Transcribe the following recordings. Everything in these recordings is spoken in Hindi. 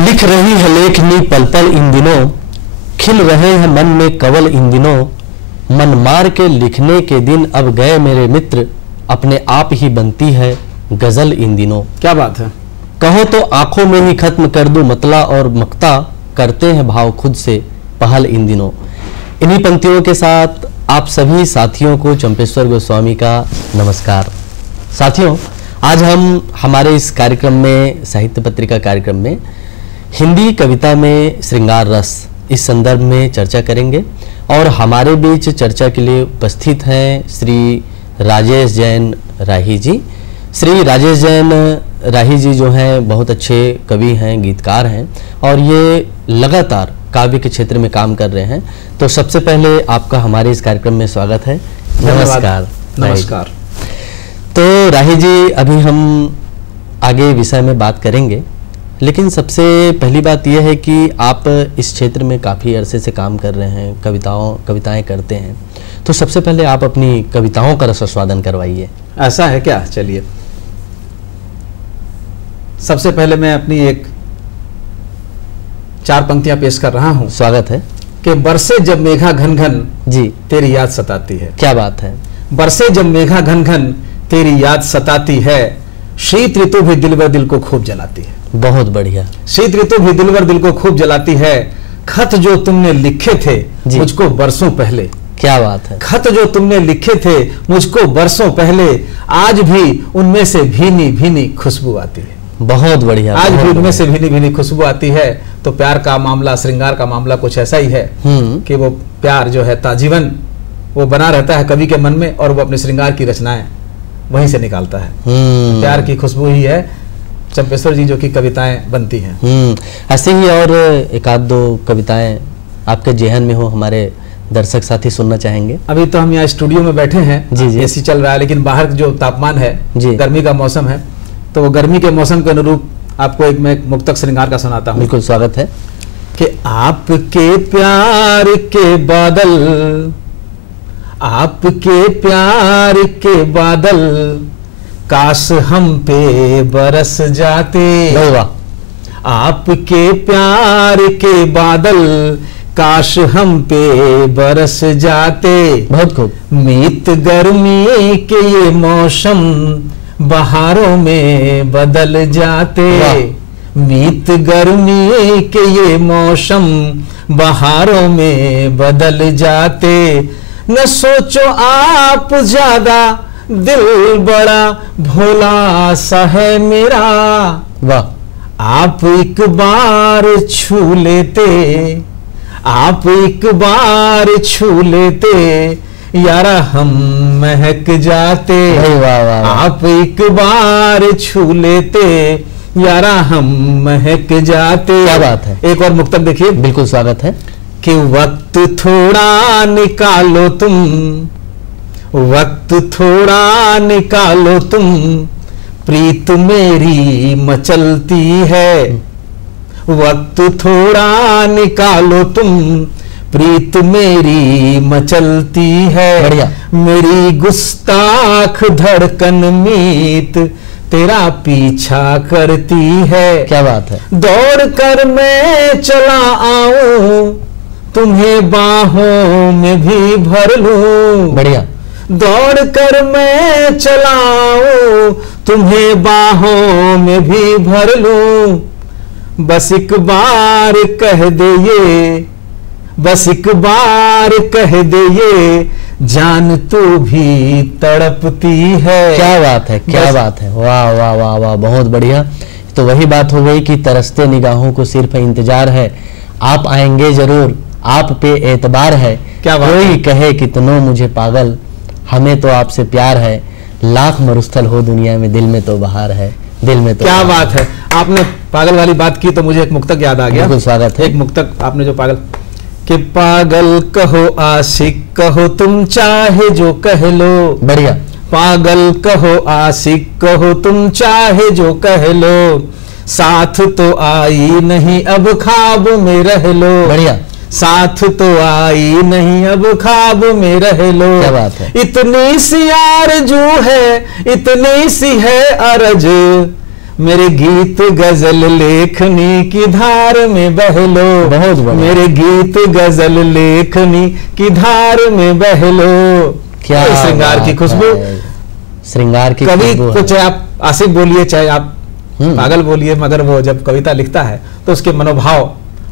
लिख रही है लेखनी पल पल इन दिनों, खिल रहे हैं मन में कवल इन दिनों। मन मार के लिखने के दिन अब गए मेरे मित्र, अपने आप ही बनती है गजल इन दिनों। क्या बात है। कहो तो आंखों में ही खत्म कर दूं मतला और मक्ता, करते हैं भाव खुद से पहल इन दिनों। इन्हीं पंक्तियों के साथ आप सभी साथियों को चंपेश्वर गोस्वामी का नमस्कार। साथियों, आज हम हमारे इस कार्यक्रम में, साहित्य पत्रिका कार्यक्रम में, हिंदी कविता में श्रृंगार रस इस संदर्भ में चर्चा करेंगे और हमारे बीच चर्चा के लिए उपस्थित हैं श्री राजेश जैन राही जी। श्री राजेश जैन राही जी जो हैं बहुत अच्छे कवि हैं, गीतकार हैं और ये लगातार काव्य के क्षेत्र में काम कर रहे हैं। तो सबसे पहले आपका हमारे इस कार्यक्रम में स्वागत है। नमस्कार। नमस्कार। तो राही जी, अभी हम आगे विषय में बात करेंगे, लेकिन सबसे पहली बात यह है कि आप इस क्षेत्र में काफ़ी अरसे से काम कर रहे हैं, कविताएं करते हैं। तो सबसे पहले आप अपनी कविताओं का रसास्वादन करवाइए। ऐसा है क्या? चलिए, सबसे पहले मैं अपनी एक 4 पंक्तियां पेश कर रहा हूं। स्वागत है। कि बरसे जब मेघा घन घन जी, तेरी याद सताती है। क्या बात है। बरसे जब मेघा घन घन तेरी याद सताती है, शीत ऋतु भी दिलबर दिल को खूब जलाती है। बहुत बढ़िया। शीत ऋतु भी दिलबर दिल को खूब जलाती है। खत जो तुमने लिखे थे मुझको बरसों पहले। क्या बात है। खत जो तुमने लिखे थे मुझको बरसों पहले, आज भी उनमें से भीनी भीनी खुशबू आती है। बहुत बढ़िया। आज भी उनमें से भीनी भीनी खुशबू आती है। तो प्यार का मामला, श्रृंगार का मामला कुछ ऐसा ही है कि वो प्यार जो है ताजीवन वो बना रहता है कवि के मन में और वो अपने श्रृंगार की रचनाएं वहीं से निकालता है। प्यार की खुशबू ही है चंपेश्वर जी जो की कविताएं बनती हैं। ऐसे ही और एक आध दो कविताएं आपके जेहन में हो, हमारे दर्शक साथी सुनना चाहेंगे। अभी तो हम यहाँ स्टूडियो में बैठे हैं, जी। एसी चल रहा है, लेकिन बाहर जो तापमान है जी, गर्मी का मौसम है, तो वो गर्मी के मौसम के अनुरूप आपको एक मैं मुक्तक श्रृंगार का सुनाता हूँ। बिल्कुल, स्वागत है। कि आपके प्यार के बादल, आपके प्यार के बादल काश हम पे बरस जाते। वाह। आपके प्यार के बादल काश हम पे बरस जाते। बहुत खूब। मीत गर्मी के ये मौसम बहारों में बदल जाते। मीत गर्मी के ये मौसम बहारों में बदल जाते। न सोचो आप ज्यादा, दिल बड़ा भोला सा है मेरा। वाह। आप एक बार छू लेते, आप एक बार छू लेते, यारा हम महक जाते। वाह वाह। आप एक बार छू लेते, यारा हम महक जाते। क्या बात है। एक और मुक्तक देखिए। बिल्कुल, स्वागत है। कि वक्त थोड़ा निकालो तुम, वक्त थोड़ा निकालो तुम, प्रीत मेरी मचलती है। वक्त थोड़ा निकालो तुम, प्रीत मेरी मचलती है। बढ़िया। मेरी गुस्ताख धड़कन मीत तेरा पीछा करती है। क्या बात है। दौड़ कर मैं चला आऊं, तुम्हें बाहों में भी भर लूं। बढ़िया। दौड़ कर मैं चला आऊं, तुम्हें बाहों में भी भर लूं। बस एक बार कह दे ये, बस एक बार कह दे ये, जान तू भी तड़पती है। क्या बात है, क्या बात है। वाह वाह वाह वाह, बहुत बढ़िया। तो वही बात हो गई कि तरसते निगाहों को सिर्फ इंतजार है, आप आएंगे जरूर, आप पे एतबार है। क्या बात कोई कहे कितनों मुझे पागल, हमें तो आपसे प्यार है। लाख मरुस्थल हो दुनिया में, दिल में तो बहार है, दिल में तो। क्या बात है। आपने पागल वाली बात की तो मुझे एक मुक्तक याद आ गया। बिल्कुल, स्वागत है। एक मुक्तक आपने जो पागल, कि पागल कहो आशिक कहो, तुम चाहे जो कह लो। बढ़िया। पागल कहो आशिक कहो, तुम चाहे जो कह लो, साथ तो आई नहीं अब ख्वाब में रह लो। बढ़िया। साथ तो आई नहीं अब ख्वाब में रह लो। क्या बात है। इतनी सी आरज़ू है, इतनी सी है अरज, मेरे गीत गजल लेखनी की धार में बहलो, बहुत बढ़िया। मेरे गीत गजल लेखनी की धार में बहलो। क्या ये श्रृंगार की बात खुशबू। है, श्रृंगार की कवि खुशबू को है। चाहे आप आशिक बोलिए चाहे आप पागल बोलिए, मगर वो जब कविता लिखता है तो उसके मनोभाव,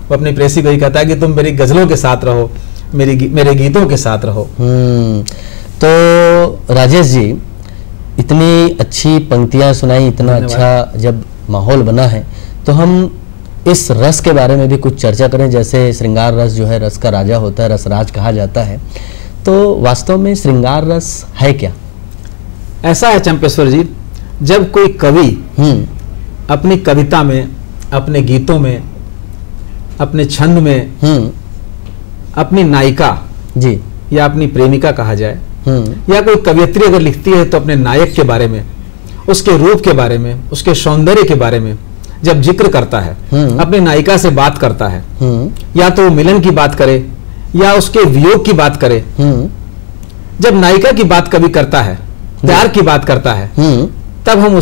वो अपनी प्रेसी को ही कहता है कि तुम मेरी गजलों के साथ रहो, मेरे गीतों के साथ रहो। तो राजेश जी, इतनी अच्छी पंक्तियां सुनाई, इतना अच्छा जब माहौल बना है, तो हम इस रस के बारे में भी कुछ चर्चा करें। जैसे श्रृंगार रस जो है रस का राजा होता है, रसराज कहा जाता है, तो वास्तव में श्रृंगार रस है क्या? ऐसा है चंपेश्वर जी, जब कोई कवि अपनी कविता में, अपने गीतों में, अपने छंद में अपनी नायिका जी या अपनी प्रेमिका कहा जाए, या कोई कवियत्री अगर लिखती है तो अपने नायक के बारे में, उसके रूप के बारे में, उसके सौंदर्य के बारे में जब जिक्र करता है, अपनी नायिका से बात करता है, या तो मिलन की बात करे या उसके वियोग की बात करे, जब नायिका की बात कवि करता है, प्यार की बात करता है, तब हम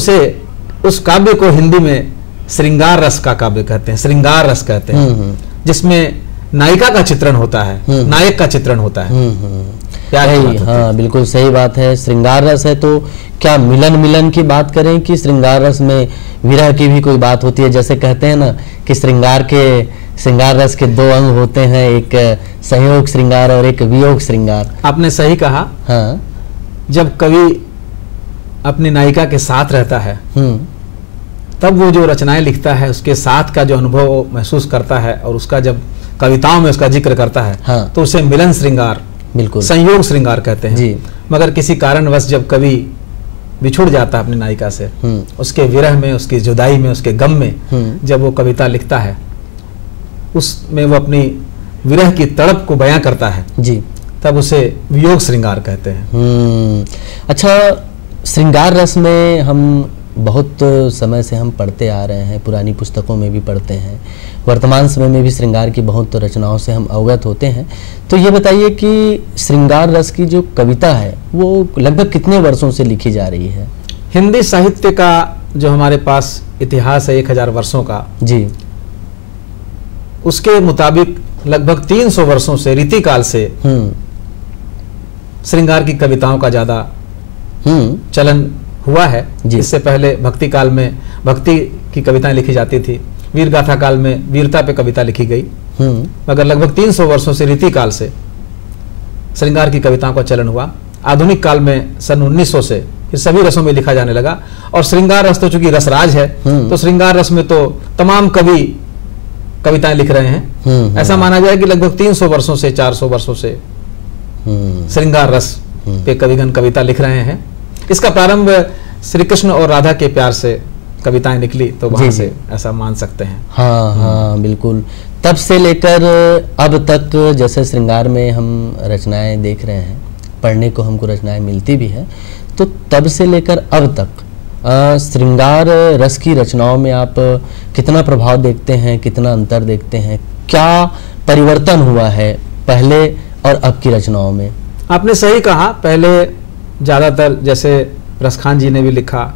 उस काव्य को हिंदी में श्रृंगार रस का काव्य कहते हैं, श्रृंगार रस कहते हैं, जिसमें नायिका का चित्रण होता है, नायक का चित्रण होता है, प्यार की बात होती है। हाँ, बिल्कुल सही बात है। श्रृंगार रस है तो क्या मिलन की बात करें कि श्रृंगार रस में विरह की भी कोई बात होती है? जैसे कहते हैं ना कि श्रृंगार रस के दो अंग होते हैं, एक संयोग श्रृंगार और एक वियोग श्रृंगार। आपने सही कहा। हाँ, जब कवि अपनी नायिका के साथ रहता है तब वो जो रचनाएं लिखता है, उसके साथ का जो अनुभव महसूस करता है और उसका जब कविताओं में उसका जिक्र करता है, हाँ, तो उसे मिलन श्रृंगार, बिल्कुल संयोग श्रृंगार कहते हैं जी। मगर किसी कारणवश जब कवि बिछुड़ जाता है अपनी नायिका से, उसके विरह में, उसकी जुदाई में, उसके गम में जब वो कविता लिखता है, उसमें वो अपनी विरह की तड़प को बयां करता है जी, तब उसे वियोग श्रृंगार कहते हैं। अच्छा, श्रृंगार रस में हम बहुत समय से हम पढ़ते आ रहे हैं, पुरानी पुस्तकों में भी पढ़ते हैं, वर्तमान समय में भी श्रृंगार की बहुत रचनाओं से हम अवगत होते हैं। तो ये बताइए कि श्रृंगार रस की जो कविता है वो लगभग कितने वर्षों से लिखी जा रही है? हिंदी साहित्य का जो हमारे पास इतिहास है 1000 वर्षों का जी, उसके मुताबिक लगभग 300 वर्षों से, रीतिकाल से श्रृंगार की कविताओं का ज्यादा चलन हुआ है। इससे पहले भक्ति काल में भक्ति की कविताएं लिखी जाती थी, वीर गाथा काल में वीरता पे कविता लिखी गई, मगर लगभग 300 वर्षों से, रीतिकाल से श्रृंगार की कविताओं का चलन हुआ। आधुनिक काल में सन 1900 से फिर सभी रसों में लिखा जाने लगा, और श्रृंगार रस तो चूंकि रसराज है, तो श्रृंगार रस में तो तमाम कवि कविताएं लिख रहे हैं। ऐसा माना जाए कि लगभग 300 वर्षों से, 400 वर्षों से श्रृंगार रस पे कविगण कविता लिख रहे हैं। इसका प्रारंभ श्री कृष्ण और राधा के प्यार से कविताएं निकली, तो वहां से ऐसा मान सकते हैं। हाँ हाँ, बिल्कुल। तब से लेकर अब तक जैसे श्रृंगार में हम रचनाएं देख रहे हैं, पढ़ने को हमको रचनाएं मिलती भी है, तो तब से लेकर अब तक श्रृंगार रस की रचनाओं में आप कितना प्रभाव देखते हैं, कितना अंतर देखते हैं, क्या परिवर्तन हुआ है पहले और अब की रचनाओं में? आपने सही कहा, पहले ज्यादातर जैसे रसखान जी ने भी लिखा,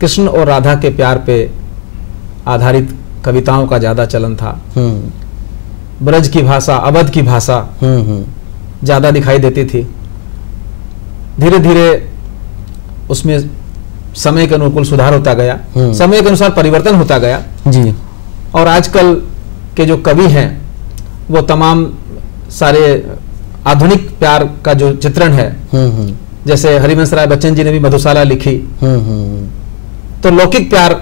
कृष्ण और राधा के प्यार पे आधारित कविताओं का ज्यादा चलन था। ब्रज की भाषा, अवध की भाषा ज्यादा दिखाई देती थी। धीरे धीरे उसमें समय के अनुकूल सुधार होता गया, समय के अनुसार परिवर्तन होता गया जी। और आजकल के जो कवि हैं वो तमाम सारे आधुनिक प्यार का जो चित्रण है, जैसे हरिवंश राय बच्चन जी ने भी मधुशाला लिखी, तो लौकिक प्यार,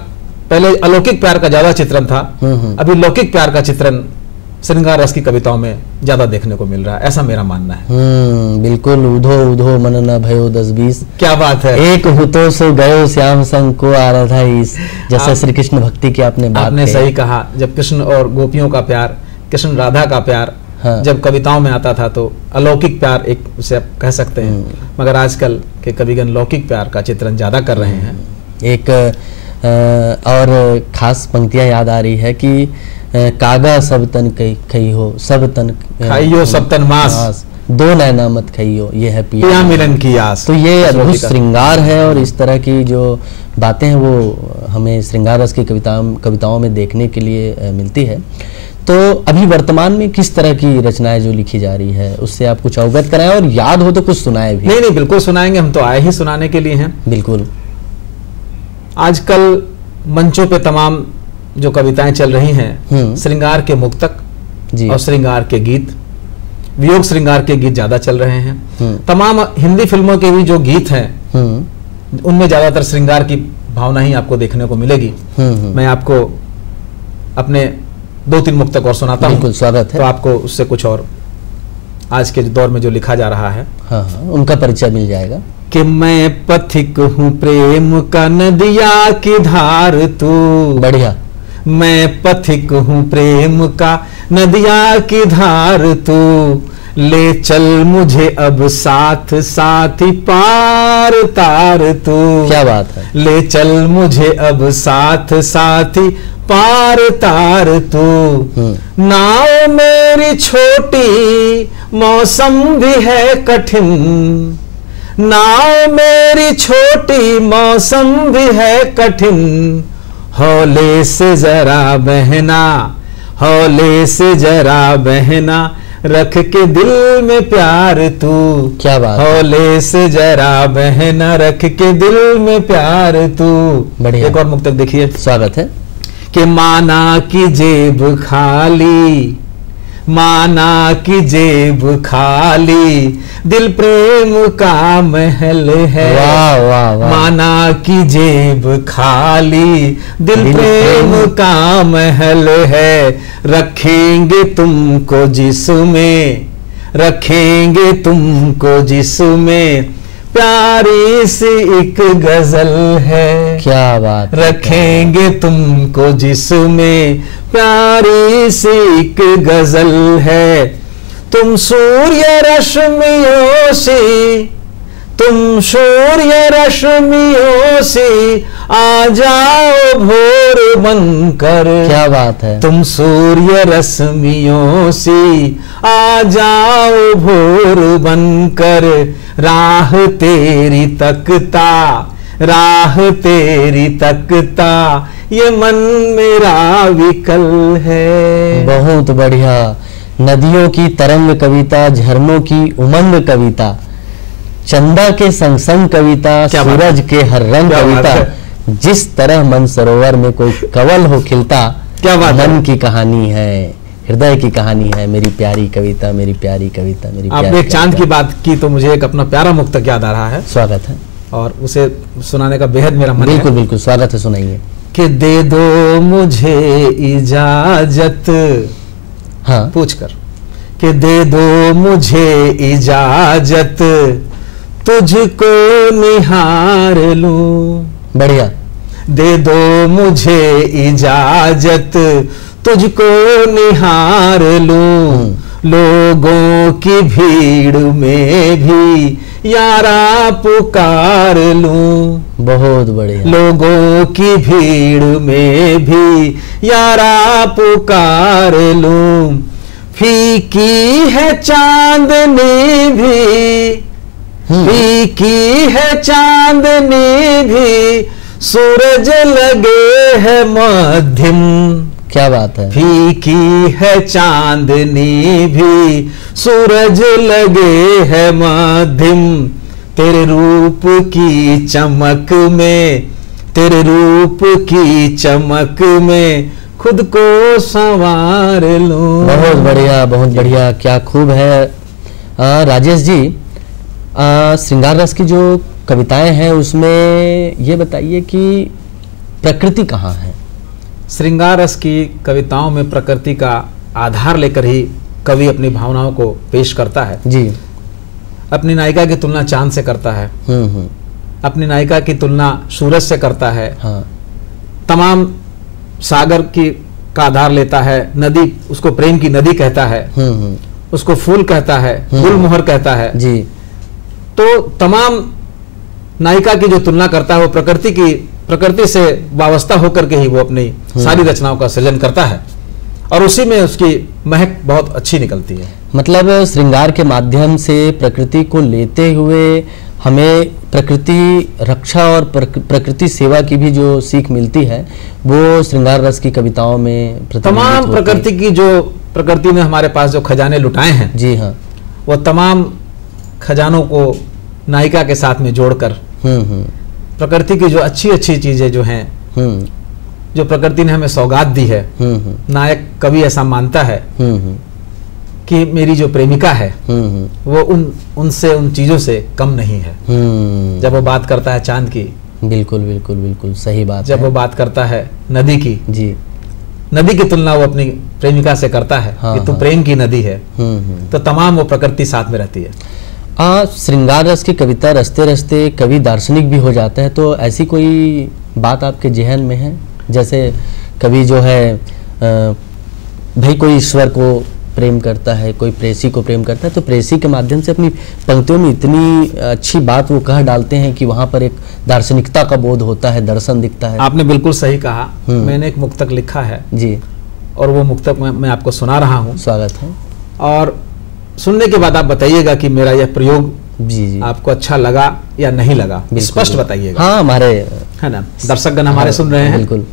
पहले अलौकिक प्यार का ज्यादा चित्रण था, अभी लौकिक प्यार का चित्रण श्रृंगार रस की कविताओं में ज्यादा देखने को मिल रहा है, ऐसा मेरा मानना है। बिल्कुल। उधो उधो मन न भयो 10-20, क्या बात है। एक हुतो सो गयो श्याम संग को आराधा ईस, जैसे श्री कृष्ण भक्ति की आपने बात आपने सही कहा। जब कृष्ण और गोपियों का प्यार, कृष्ण राधा का प्यार जब कविताओं में आता था तो अलौकिक प्यार एक उसे आप कह सकते हैं, मगर आजकल के कविगण लौकिक प्यार का चित्रण ज्यादा कर रहे हैं। एक और खास पंक्तियां याद आ रही है कि कागा सब तन खई हो, सब तन खाइयो सब तन मांस, दो नैना मत खइयो, ये है पिया मिलन की आस। तो ये अद्भुत श्रृंगार है, और इस तरह की जो बातें हैं वो हमें श्रृंगार रस की कविताओं में देखने के लिए मिलती है। तो अभी वर्तमान में किस तरह की रचनाएं जो लिखी जा रही है उससे आप कुछ अवगत कराएं, और याद हो तो कुछ सुनाएं भी। नहीं, बिल्कुल सुनाएंगे, हम तो आए ही सुनाने के लिए हैं। बिल्कुल। आजकल मंचों पे तमाम जो कविताएं चल रही हैं, श्रृंगार के मुक्तक जी। और श्रृंगार के गीत, वियोग श्रृंगार के गीत ज्यादा चल रहे हैं। तमाम हिंदी फिल्मों के भी जो गीत हैं उनमें ज्यादातर श्रृंगार की भावना ही आपको देखने को मिलेगी। मैं आपको अपने 2-3 मुक्तक और सुनाता हूं। बिल्कुल, स्वागत है। तो आपको उससे कुछ और आज के दौर में जो लिखा जा रहा है, हाँ, उनका परिचय मिल जाएगा। कि मैं पथिक हूँ प्रेम का नदिया की धार तू। बढ़िया। मैं पथिक हूँ प्रेम का नदिया की धार तू, ले चल मुझे अब साथ साथी पार तार तू। क्या बात है। ले चल मुझे अब साथ साथी पार तार तू। नाव मेरी छोटी मौसम भी है कठिन, नाव मेरी छोटी मौसम भी है कठिन, हौले से जरा बहना, हौले से जरा बहना, रख के दिल में प्यार तू। क्या बात। हौले से जरा बहना, रख के दिल में प्यार तू। बढ़िया। एक और मुक्तक देखिए। स्वागत है। कि माना की जेब खाली, माना की जेब खाली, दिल प्रेम का महल है। वाह वाह वाह। माना की जेब खाली, दिल प्रेम का महल है, रखेंगे तुमको जिसमें, रखेंगे तुमको जिसमें, प्यारी सी एक गजल है। क्या बात। रखेंगे तुमको जिसमें, प्यारी सी एक गजल है। तुम सूर्य रश्मियों से, तुम सूर्य रश्मियों से, आ जाओ भोर बनकर। क्या बात है। तुम सूर्य रश्मियों से, आ जाओ भोर बनकर, राह तेरी तकता, राह तेरी तकता, ये मन मेरा विकल है। बहुत बढ़िया। नदियों की तरंग कविता, झरनों की उमंग कविता, चंदा के संग संग कविता, सूरज के हर रंग कविता, जिस तरह मन सरोवर में कोई कवल हो खिलता, क्या बात। मन की कहानी है, हृदय की कहानी है, मेरी प्यारी कविता, मेरी प्यारी कविता, मेरी प्यारी। आपने एक चांद की बात की तो मुझे एक अपना प्यारा मुक्तक याद आ रहा है। स्वागत है। और उसे सुनाने का बेहद मेरा मन बिल्कुल है। बिल्कुल, स्वागत है, सुनाइए। कि दे दो मुझे इजाजत, हाँ, पूछकर, कि दे दो मुझे इजाजत, तुझको निहार लूं। बढ़िया। दे दो मुझे इजाजत, तुझको निहार लूं। लोगों की भीड़ में भी यारा पुकार लूं। बहुत बढ़िया। लोगों की भीड़ में भी यारा पुकार लूं। फीकी है चांदनी भी, फीकी है चांदनी भी, सूरज लगे है मध्यम। क्या बात है। फीकी है चांदनी भी, सूरज लगे है मध्यम। तेरे रूप की चमक में, तेरे रूप की चमक में, खुद को संवार लूं। बहुत बढ़िया, बहुत बढ़िया, क्या खूब है। राजेश जी, श्रृंगार रस की जो कविताएं हैं उसमें ये बताइए कि प्रकृति कहाँ है। श्रृंगार रस की कविताओं में प्रकृति का आधार लेकर ही कवि अपनी भावनाओं को पेश करता है जी। अपनी नायिका की तुलना चांद से करता है, अपनी नायिका की तुलना सूरज से करता है, हाँ। तमाम सागर की का आधार लेता है, नदी उसको प्रेम की नदी कहता है, उसको फूल कहता है, गुलमोहर कहता है जी। तो तमाम नायिका की जो तुलना करता है वो प्रकृति से वाबस्ता होकर के ही वो अपनी सारी रचनाओं का सृजन करता है और उसी में उसकी महक बहुत अच्छी निकलती है। मतलब श्रृंगार के माध्यम से प्रकृति को लेते हुए हमें प्रकृति रक्षा और प्रकृति सेवा की भी जो सीख मिलती है वो श्रृंगार रस की कविताओं में प्रतिबिंबित तमाम होती है। प्रकृति की जो प्रकृति ने हमारे पास जो खजाने लुटाए हैं, जी हाँ। वो तमाम खजानों को नायिका के साथ में जोड़कर प्रकृति की जो अच्छी अच्छी चीजें जो हैं, जो प्रकृति ने हमें सौगात दी है, नायक कवि ऐसा मानता है कि मेरी जो प्रेमिका है वो उनसे उन चीजों से कम नहीं है। जब वो बात करता है चांद की, बिल्कुल बिल्कुल बिल्कुल सही बात जब है। वो बात करता है नदी की, जी, नदी की तुलना वो अपनी प्रेमिका से करता है हाँ, कि तू हाँ। प्रेम की नदी है। तो तमाम वो प्रकृति साथ में रहती है। श्रृंगार रस की कविता रस्ते रस्ते कवि दार्शनिक भी हो जाता है, तो ऐसी कोई बात आपके जहन में है? जैसे कवि जो है भाई कोई ईश्वर को प्रेम करता है, कोई प्रेसी को प्रेम करता है, तो प्रेसी के माध्यम से अपनी पंक्तियों में इतनी अच्छी बात वो कह डालते हैं कि वहां पर एक दार्शनिकता का बोध होता है, दर्शन दिखता है। आपने बिल्कुल सही कहा। मैंने एक मुक्तक लिखा है जी, और वो मुक्तक मैं आपको सुना रहा हूँ, स्वागत है। और सुनने के बाद आप बताइएगा कि मेरा यह प्रयोग जी जी, आपको अच्छा लगा या नहीं लगा। बिल्कुल, स्पष्ट बताइएगा, हाँ हमारे है ना, दर्शकगण हमारे सुन रहे हैं। बिल्कुल।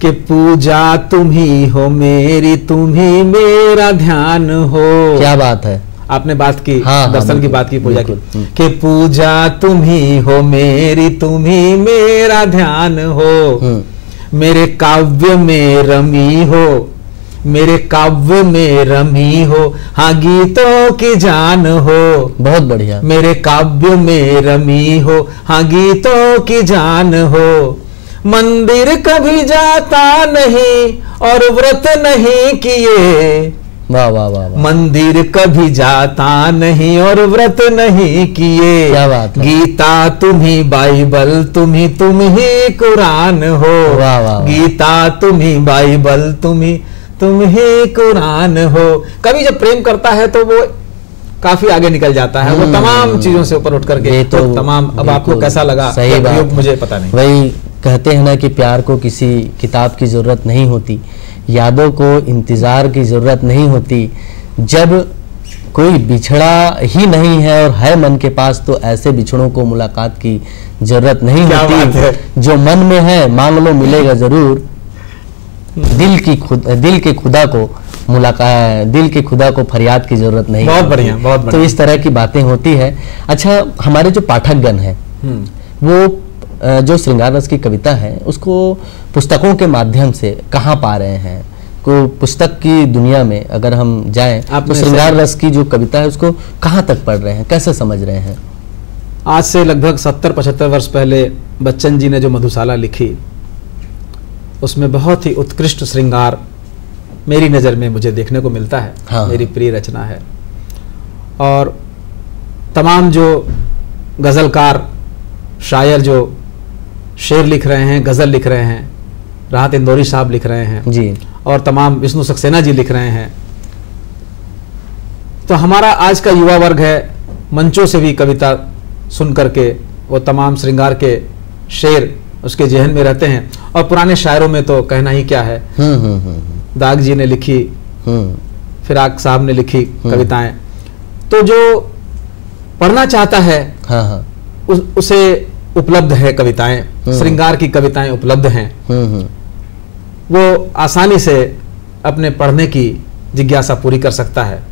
कि पूजा तुम ही हो मेरी, तुम ही मेरा ध्यान हो। क्या बात है, आपने बात की, हाँ, दर्शन की बिल्कुल, बात की, पूजा की। बिल्कुल, कि पूजा तुम ही हो मेरी, तुम ही मेरा ध्यान हो। मेरे काव्य में रमी हो, मेरे काव्य में रमी हो, हाँ गीतों की जान हो। बहुत बढ़िया। मेरे काव्य में रमी हो, हाँ गीतों की जान हो। मंदिर कभी जाता नहीं और व्रत नहीं किए। वाह वाह वाह वाह। मंदिर कभी जाता नहीं और व्रत नहीं किए। क्या बात है। गीता तुम ही बाइबल, तुम ही कुरान हो। वाह वाह। गीता तुम ही बाइबल, तुम ही कुरान हो। कभी जब प्रेम करता है तो वो काफी आगे निकल जाता है, वो तमाम चीजों से ऊपर उठ करके ये तो तमाम। अब आपको कैसा लगा सही यह बात प्रयोग है। मुझे पता नहीं। वही कहते हैं ना कि प्यार को किसी किताब की जरूरत नहीं होती, यादों को इंतजार की जरूरत नहीं होती। जब कोई बिछड़ा ही नहीं है और है मन के पास, तो ऐसे बिछड़ों को मुलाकात की जरूरत नहीं क्या बात होती। है। जो मन में है मांग लो मिलेगा जरूर। दिल के खुदा को मुलाकात, दिल के खुदा को फरियाद की जरूरत नहीं बहुत होती। बढ़िया, बहुत तो बढ़िया। इस तरह की बातें होती है। अच्छा, हमारे जो पाठकगण हैं वो जो श्रृंगार रस की कविता है उसको पुस्तकों के माध्यम से कहाँ पा रहे हैं? को पुस्तक की दुनिया में अगर हम जाएं तो श्रृंगार रस की जो कविता है उसको कहाँ तक पढ़ रहे हैं, कैसे समझ रहे हैं? आज से लगभग 70-75 वर्ष पहले बच्चन जी ने जो मधुशाला लिखी, उसमें बहुत ही उत्कृष्ट श्रृंगार मेरी नज़र में मुझे देखने को मिलता है। हाँ। मेरी प्रिय रचना है। और तमाम जो गज़लकार शायर जो शेर लिख रहे हैं, गज़ल लिख रहे हैं, राहत इंदौरी साहब लिख रहे हैं जी, और तमाम विष्णु सक्सेना जी लिख रहे हैं। तो हमारा आज का युवा वर्ग है, मंचों से भी कविता सुन करके वो तमाम श्रृंगार के शेर उसके जहन में रहते हैं। और पुराने शायरों में तो कहना ही क्या है। दाग जी ने लिखी, फिराक साहब ने लिखी कविताएं। तो जो पढ़ना चाहता है हाँ हाँ, उसे उपलब्ध है कविताएं, श्रृंगार की कविताएं उपलब्ध हैं। वो आसानी से अपने पढ़ने की जिज्ञासा पूरी कर सकता है।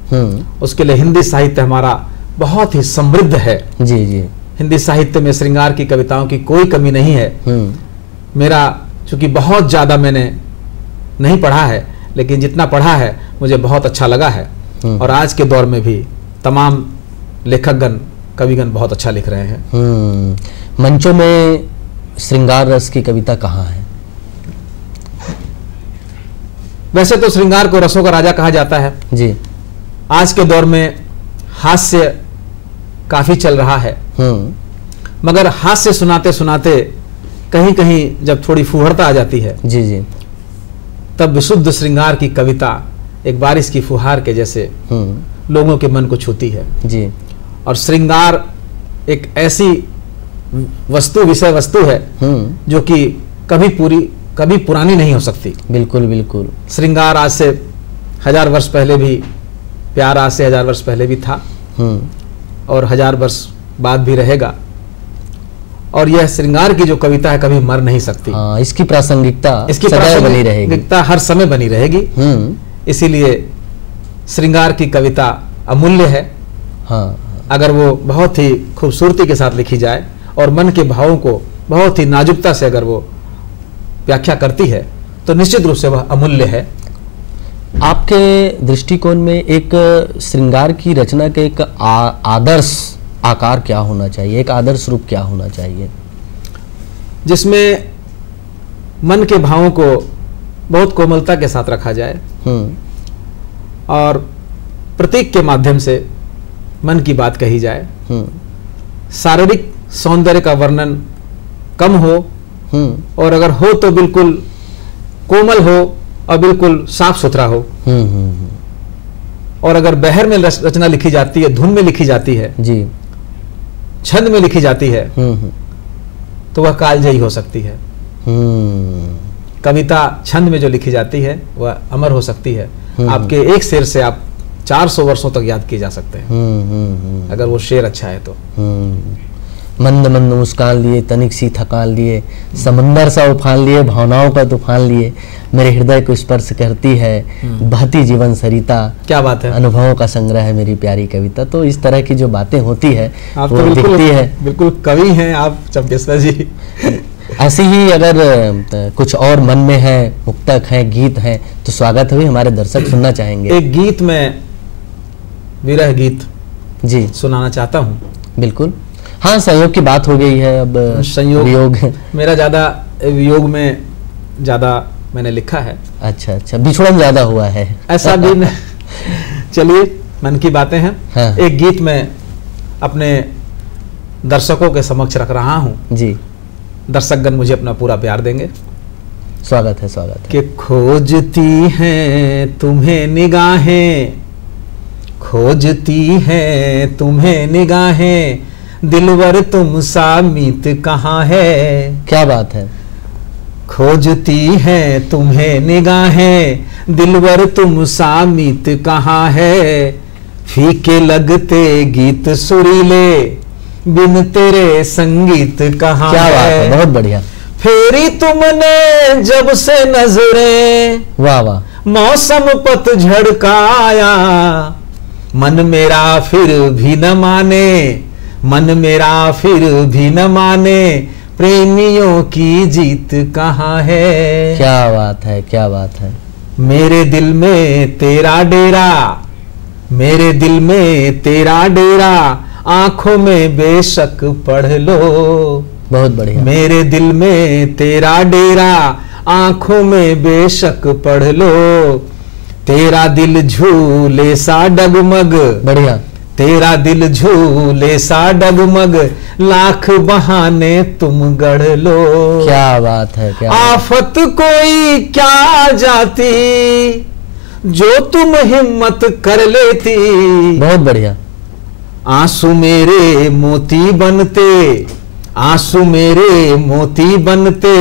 उसके लिए हिंदी साहित्य हमारा बहुत ही समृद्ध है। जी जी, हिंदी साहित्य में श्रृंगार की कविताओं की कोई कमी नहीं है। मेरा चूंकि बहुत ज़्यादा मैंने नहीं पढ़ा है, लेकिन जितना पढ़ा है मुझे बहुत अच्छा लगा है। और आज के दौर में भी तमाम लेखकगण, कविगण बहुत अच्छा लिख रहे हैं। मंचों में श्रृंगार रस की कविता कहाँ है? वैसे तो श्रृंगार को रसों का राजा कहा जाता है। जी, आज के दौर में हास्य काफी चल रहा है, मगर हास्य सुनाते सुनाते कहीं कहीं जब थोड़ी फुहरता आ जाती है, जी जी, तब विशुद्ध श्रृंगार की कविता एक बारिश की फुहार के जैसे लोगों के मन को छूती है। जी, और श्रृंगार एक ऐसी विषय वस्तु है जो कि कभी पुरानी नहीं हो सकती। बिल्कुल बिल्कुल। श्रृंगार आज से 1000 वर्ष पहले भी, प्यार आज से 1000 वर्ष पहले भी था, और 1000 वर्ष बाद भी रहेगा, और यह श्रृंगार की जो कविता है कभी मर नहीं सकती। हाँ, इसकी प्रासंगिकता इसकी सदैव बनी रहेगी। प्रासंगिकता हर समय बनी रहेगी। इसीलिए श्रृंगार की कविता अमूल्य है। हाँ, अगर वो बहुत ही खूबसूरती के साथ लिखी जाए और मन के भावों को बहुत ही नाजुकता से अगर वो व्याख्या करती है तो निश्चित रूप से वह अमूल्य है। आपके दृष्टिकोण में एक श्रृंगार की रचना के एक आदर्श आकार क्या होना चाहिए, एक आदर्श रूप क्या होना चाहिए? जिसमें मन के भावों को बहुत कोमलता के साथ रखा जाए और प्रतीक के माध्यम से मन की बात कही जाए। शारीरिक सौंदर्य का वर्णन कम हो और अगर हो तो बिल्कुल कोमल हो और बिल्कुल साफ सुथरा हो। और अगर बहर में रचना लिखी जाती है, धुन में लिखी जाती है जी, छंद में लिखी जाती है तो वह कालजयी हो सकती है। कविता छंद में जो लिखी जाती है वह अमर हो सकती है। आपके एक शेर से आप 400 वर्षों तक याद किए जा सकते हैं अगर वो शेर अच्छा है तो। मंद मंद मुस्कान लिए, तनिक सी थकान लिए, समंदर सा उफान लिए, भावनाओं का तूफान लिए, मेरे हृदय को स्पर्श करती है बहती जीवन सरिता। क्या बात है, अनुभवों का संग्रह है मेरी प्यारी कविता। तो इस तरह की जो बातें होती है आप वो तो दिखती है। बिल्कुल कवि हैं आप चंपेश्वर जी। ऐसे ही अगर कुछ और मन में है, मुक्तक है, गीत है तो स्वागत है, हमारे दर्शक सुनना चाहेंगे। एक गीत में विरह गीत जी सुनाना चाहता हूँ। बिल्कुल। हाँ, संयोग की बात हो गई है, अब वियोग मेरा ज्यादा वियोग में ज्यादा मैंने लिखा है। अच्छा, बिछड़न ज्यादा हुआ है ऐसा भी नहीं। चलिए, मन की बातें हैं। हाँ। एक गीत में अपने दर्शकों के समक्ष रख रहा हूँ जी। दर्शकगण मुझे अपना पूरा प्यार देंगे। स्वागत है, स्वागत है। कि खोजती हैं तुम्हें निगाहें, खोजती हैं तुम्हें निगाहें, दिलवर तुम सा मीत कहाँ है। क्या बात है। खोजती हैं तुम्हें निगाहें, दिलवर तुम सा मीत कहाँ है। फीके लगते गीत सुरीले, बिन तेरे संगीत कहाँ है। क्या बात है, बहुत बढ़िया। फेरी तुमने जब से नजरें, वाह वाह, मौसम पतझड़ का आया, मन मेरा फिर भी न माने, मन मेरा फिर भी न माने, प्रेमियों की जीत कहाँ है। क्या बात है, क्या बात है। मेरे दिल में तेरा डेरा, मेरे दिल में तेरा डेरा, आंखों में बेशक पढ़ लो। बहुत बढ़िया। मेरे दिल में तेरा डेरा, आंखों में बेशक पढ़ लो। तेरा दिल झूले सा डगमग, बढ़िया। तेरा दिल झूले सा डगमग, लाख बहाने तुम गढ़ लो। क्या बात है, क्या आफत कोई क्या जाती, जो तुम हिम्मत कर लेती। बहुत बढ़िया। आंसू मेरे मोती बनते, आंसू मेरे मोती बनते,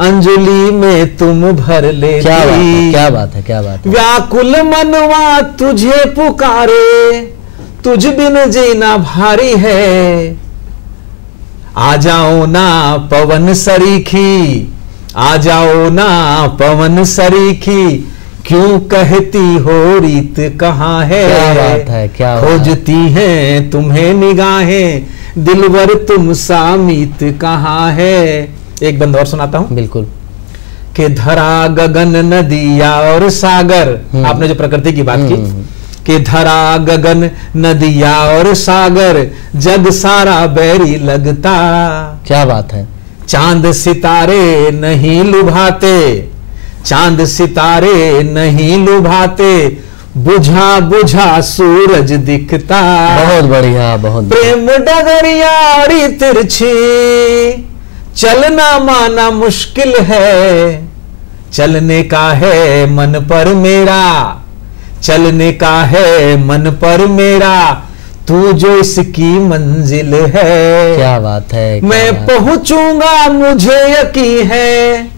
अंजलि में तुम भर लेती। क्या बात है, क्या बात है, क्या बात है। व्याकुल मनवा तुझे पुकारे, तुझ बिन जीना भारी है। आ जाओ ना पवन सरीखी, आ जाओ ना पवन सरीखी, क्यों कहती हो रीत कहाँ है। क्या बात है, क्या बात। खोजती हैं तुम्हें निगाहें, दिलवर तुम सा मीत कहाँ है। एक बंद और सुनाता हूं। बिल्कुल। कि धरा गगन नदिया और सागर, आपने जो प्रकृति की बात की, कि धरा गगन नदिया और सागर, जग सारा बैरी लगता। क्या बात है। चांद सितारे नहीं लुभाते, चांद सितारे नहीं लुभाते, बुझा बुझा सूरज दिखता। बहुत बढ़िया, बहुत प्रेम डगरियाड़ी तिरछी, चलना माना मुश्किल है। चलने का है मन पर मेरा, चलने का है मन पर मेरा, तू जो इसकी मंजिल है। क्या बात है। मैं पहुंचूंगा मुझे यकीन है,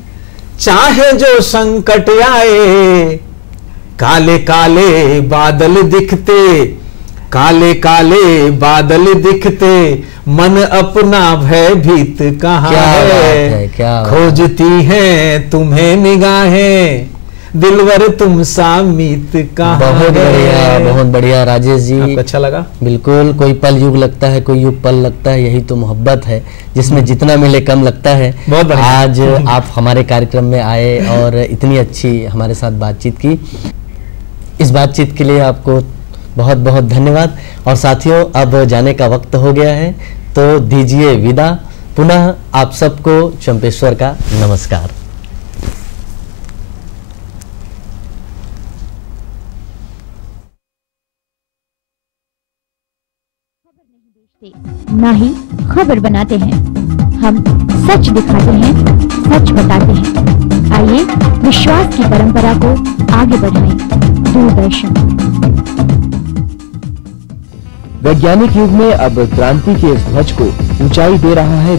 चाहे जो संकट आए। काले काले बादल दिखते, काले काले बादल दिखते, मन अपना भयभीत कहाँ क्या बात है, है, क्या बात। खोजती हैं तुम्हें निगाहें, दिलवर तुम सा मीत कहाँ बहुत बढ़िया, है। बहुत बढ़िया राजेश जी। आपको अच्छा लगा? बिल्कुल, कोई पल युग लगता है, कोई युग पल लगता है, यही तो मोहब्बत है, जिसमें जितना मिले कम लगता है। बहुत बढ़िया। आज आप हमारे कार्यक्रम में आए और इतनी अच्छी हमारे साथ बातचीत की, इस बातचीत के लिए आपको बहुत बहुत धन्यवाद। और साथियों, अब जाने का वक्त हो गया है, तो दीजिए विदा। पुनः आप सबको चंपेश्वर का नमस्कार। ना ही खबर बनाते हैं, हम सच दिखाते हैं, सच बताते हैं। आइए विश्वास की परंपरा को आगे बढ़ाएं। दूरदर्शन। वैज्ञानिक युग में अब क्रांति के इस ध्वज को ऊंचाई दे रहा है